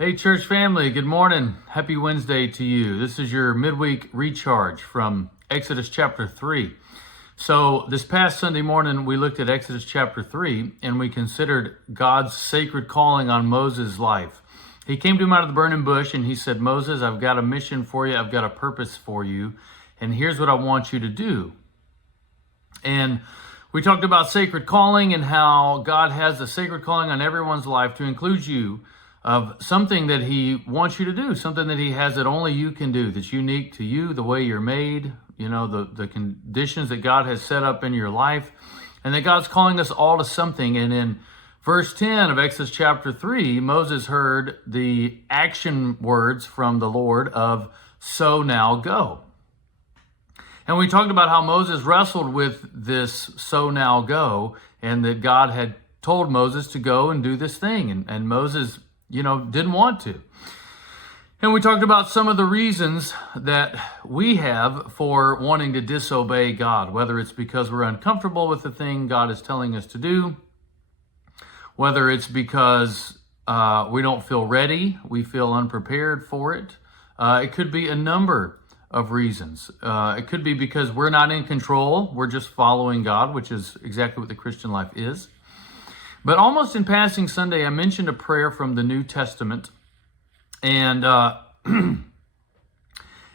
Hey, church family, good morning. Happy Wednesday to you. This is your midweek recharge from Exodus chapter 3. So, this past Sunday morning, we looked at Exodus chapter 3 and we considered God's sacred calling on Moses' life. He came to him out of the burning bush and he said, Moses, I've got a mission for you, I've got a purpose for you, and here's what I want you to do. And we talked about sacred calling and how God has a sacred calling on everyone's life to include you of something that he wants you to do, something that he has that only you can do, that's unique to you, the way you're made, the conditions that God has set up in your life, and that God's calling us all to something. And in verse 10 of Exodus chapter 3, Moses heard the action words from the Lord of, "So now go." And we talked about how Moses wrestled with this "so now go," and that God had told Moses to go and do this thing. And Moses, didn't want to. And we talked about some of the reasons that we have for wanting to disobey God, whether it's because we're uncomfortable with the thing God is telling us to do, whether it's because we don't feel ready, we feel unprepared for it. It could be a number of reasons. It could be because we're not in control, we're just following God, which is exactly what the Christian life is. But almost in passing Sunday, I mentioned a prayer from the New Testament. And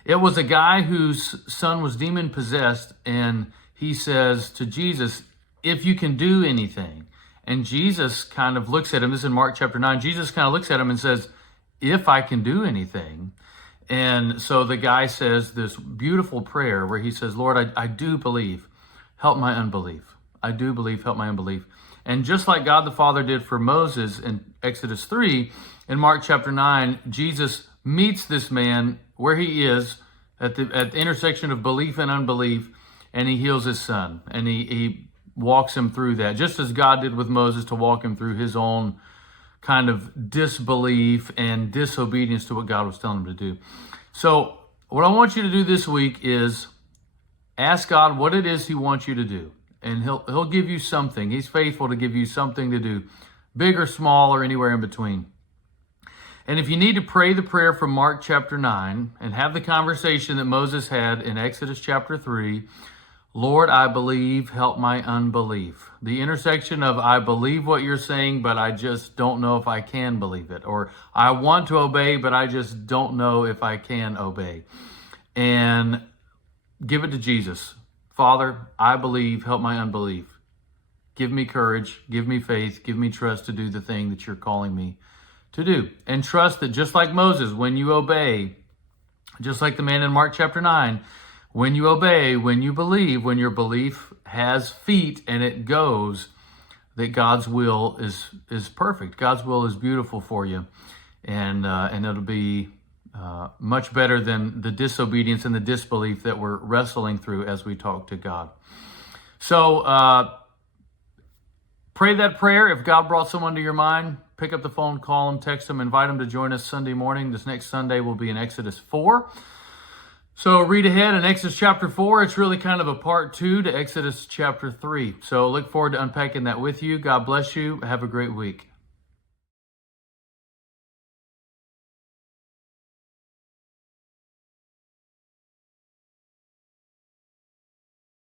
it was a guy whose son was demon possessed. And he says to Jesus, if you can do anything. And Jesus kind of looks at him. This is in Mark chapter 9. Jesus kind of looks at him and says, if I can do anything. And so the guy says this beautiful prayer where he says, Lord, I do believe. Help my unbelief. I do believe. Help my unbelief. And just like God the Father did for Moses in Exodus 3, in Mark chapter 9, Jesus meets this man where he is at the intersection of belief and unbelief, and he heals his son. And he walks him through that, just as God did with Moses to walk him through his own kind of disbelief and disobedience to what God was telling him to do. So what I want you to do this week is ask God what it is he wants you to do. And he'll give you something. He's faithful to give you something to do, big or small or anywhere in between. And if you need to pray the prayer from Mark chapter 9 and have the conversation that Moses had in Exodus chapter 3, Lord, I believe, help my unbelief. The intersection of I believe what you're saying, but I just don't know if I can believe it. Or I want to obey, but I just don't know if I can obey. And give it to Jesus. Father, I believe, help my unbelief. Give me courage, give me faith, give me trust to do the thing that you're calling me to do. And trust that just like Moses, when you obey, just like the man in Mark chapter 9, when you obey, when you believe, when your belief has feet and it goes, that God's will is perfect. God's will is beautiful for you. And it'll be much better than the disobedience and the disbelief that we're wrestling through as we talk to God. So pray that prayer. If God brought someone to your mind, pick up the phone, call them, text them, invite them to join us Sunday morning. This next Sunday will be in Exodus 4. So read ahead in Exodus chapter 4. It's really kind of a part 2 to Exodus chapter 3. So look forward to unpacking that with you. God bless you. Have a great week.